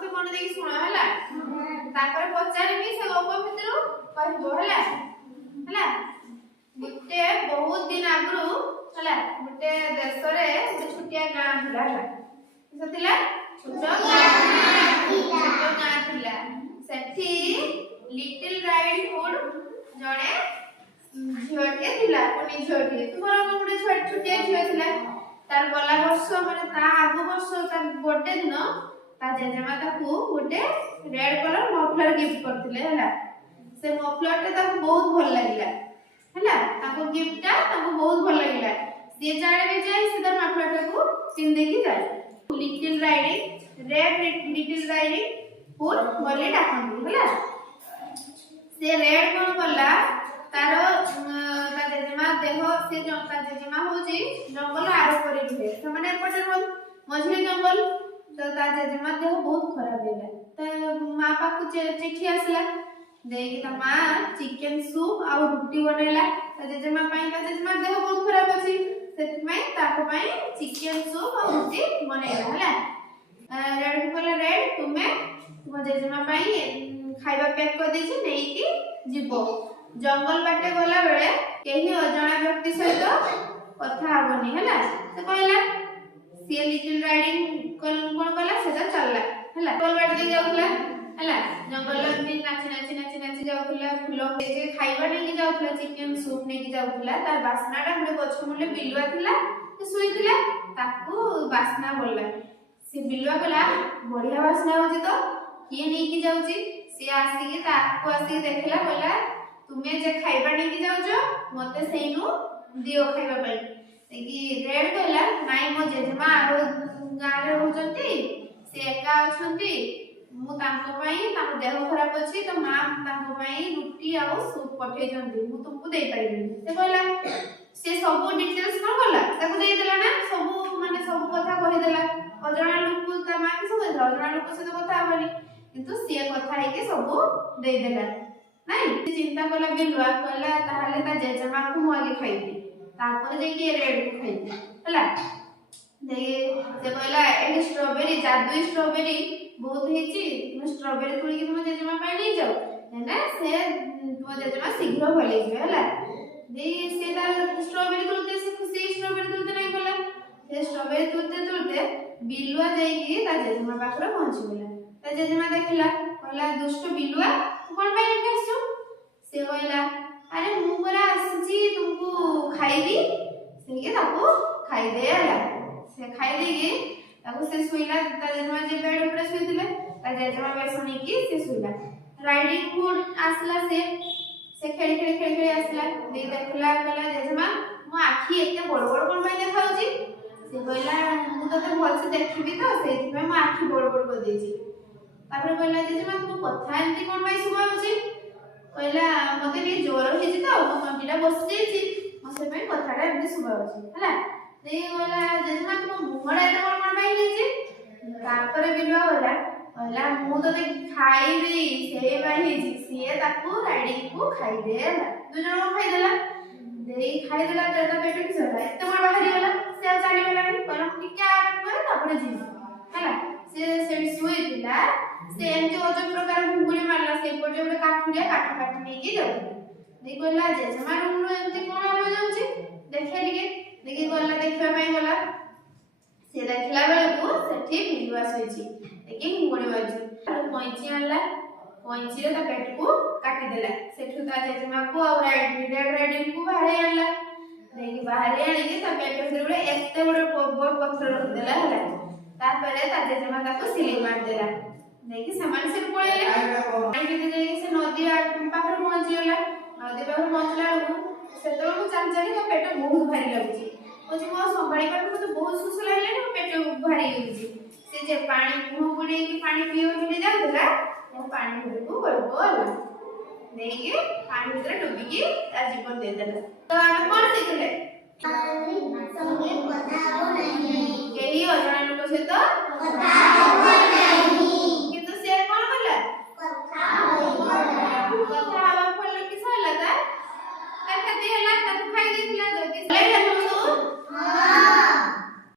ସମସ୍ତେ ମନ ଦେଇକି ଶୁଣ ହେଲା ତାପରେ ପଚାରିବି ସେ ଗପ ଭିତରୁ କହିବ ହେଲା ହେଲା ଗୋଟେ ବହୁତ ଦିନ ଆଗରୁ ହେଲା ଗୋଟେ ଦେଶରେ ଗୋଟେ ଛୋଟିଆ ଗାଁ ଥିଲା ହେଲା କିସ ଥିଲା ଛୋଟ ଗାଁ ଥିଲା ସେଠି ଲିଟିଲ ରାଇଡିଂ ହୁଡ ଜଣେ ଝିଅଟିଏ ଥିଲା କୁନି ଝିଅଟିଏ ତୁମର ଗୋଟେ ଛୋଟିଆ ଝିଅ ଥିଲା तार गला वर्ष माने ता आगु वर्ष ता बर्थडे दिन ता जेजेमा ताकू गोटे रेड कलर मफलर गिफ्ट करथिले हला से मफलर ते ताकू बहुत भल लागिला हला ताको गिफ्ट ता ताकू बहुत भल लागिला से जाने में जाय सीधा मफलर ताकू पिन देकी जाय little riding red little riding full बोली डाकंती हला से रेड कोन कला तारो ता जेजेमा देह से ता जेजेमा होजी जंगल आरो करे दिले समाने एपटे मझले जंगल तो ता जेजेमा देह बहुत खराब होला त मां पाकु चिट्ठी आसला देई ता मां चिकन सूप आ रोटी बनेला ता जेजेमा देह बहुत खराब अछि सेति में ताको पई चिकन सूप आ रोटी बनेला हला रेड कोला रेड तुमे तुम जेजेमा पई खाइबा पैक कर देछि नेई की जीवो जंगल बाटे गला बेले केही अजଣା व्यक्ति सहित कथा हबनी हला से कहला सी लिटिल राइडिंग कोन कला सेटा चलला हला टोल बाटे दे जाउला हला जंगल में नाची जाउला फुलो जे खाइबा नेकी जाउला चिकन सूप नेकी जाउला तार बासनाटा हमरे गछ मुले बिलुआ थिला से सुइथिला ताकू बासना बोलला से बिलुआ कला बढ़िया बासना होजी तो किए नेकी जाउची से आसी ताकू आसी देखला कहला तुमे जे खाइबा नेकी जाउछो मते सेइनु दियो खाइबा पई कि रेड कहला नाइ मो जेजेमा आरो गारे होजंती से एका अछंती मु तांको पई तांको देह खराब अछि तो मां तांको पई रोटी आ सूप पठे जंती मु तुमको देई पाइबे से कहला से सब डिटेल्स न कहला ताको देई देला ना सब माने सब कथा कहि देला अजଣା लोक ता मां कि सब अजଣା लोक से तो कथा हबनी किंतु से कथा है के सब देई देला नहीं चिंता कला बिलुआ कहला ताहाले ता जेजेमा को मु आगे खाइबी तापर जे के रेड को खाइबी हला दे से कहला ए स्ट्रॉबेरी जादुई स्ट्रॉबेरी बहुत हेची तुम स्ट्रॉबेरी तोड़ी के तुम जेजेमा पाई नहीं जाओ ना से तुम जेजेमा शीघ्र भले जे हला दे से ता स्ट्रॉबेरी तोड़ते से खुशी स्ट्रॉबेरी तोड़ते नहीं कहला से स्ट्रॉबेरी तोड़ते बिलुआ जाई की ता जेजेमा पाखरे पहुंची गेला ता जेजेमा देखला कहला दुष्ट बिलुआ कोन पे निकसु से कहला अरे मु बरा आसी तुमको खाइबी से के ताको खाइ देला से खाइ देगी ताको से सुइला ता जेमा जे बेड ऊपर सुइतिले ता जेमा बे सुनी की से सुइला राइडिंग हुड आसला से खेली आसला दे देखला कहला जेमा मो आखी एते बड़ बड़ कोन पे देखाउची से कहला मु तो भल से देखिबी तो सेति में मो आखी बड़ बड़ कर देची तापर कहला जेमा तुम कथा एंती कोन भाई सुबा होची कहला मते भी जोर हेजी तो मो तंटीला बस जेची मो से पे कथाटा एंती सुबा होची हला दे कहला जेमा तुम मुहडा एते कोन भाई हेजी तापर बिलुआ कहला मु तो खाइबी से भाई हेजी से ताकू राइडिंग को खाइ देला दु जण खाइ देला दे खाइ देला जता पेट की सला एते बड़ बाहरी गेला से चाली गेला कहला टिका करे तापर जी हला से सुई दिला से एंती अजब प्रकार घुंगुरी मारला से पटे बे काठिले काट नहीं की जाउ दे कहला जेजेमा रूम एंती कोन हो जाउची देखे देखि गला देखबा पई गला से देखला बेले को सेठी बिलुआ सोइची देखि घुंगुरी बाजू कोइची आला कोइची रे ता पेट को काटी देला सेठु ता जेजेमा को और राइडिंग को बाहर आला देखि बाहर आली के ता पेट भीतर एते बड़ बड़ पत्थर रख देला हला तापरे ता जेजेमा ताको सिली मार देला देखि समान से पळेले पानी के जाई से नदी पाखर पहुंची गेला नदी पाखर पहुंचला को सेतो को चांचारी का पेट बहुत भारी लागुची ओजी मो संभाळी पर तो बहुत सुस लागले ना पेट भारी लागुची से जे पानी मुंह बुडी की पानी पियो मिले जातला वो पानी भीतर को बोल देके पानी भीतर डुबी की ता जीवन दे देला तो हम कोन सिखले संगे कथा हो नहीं केही अजଣା लोक से तो कथा हो नहीं किंतु से कोन बोला कथा हो कथा हवा फल कि सला ता कथा दिहला ता खाइ दिला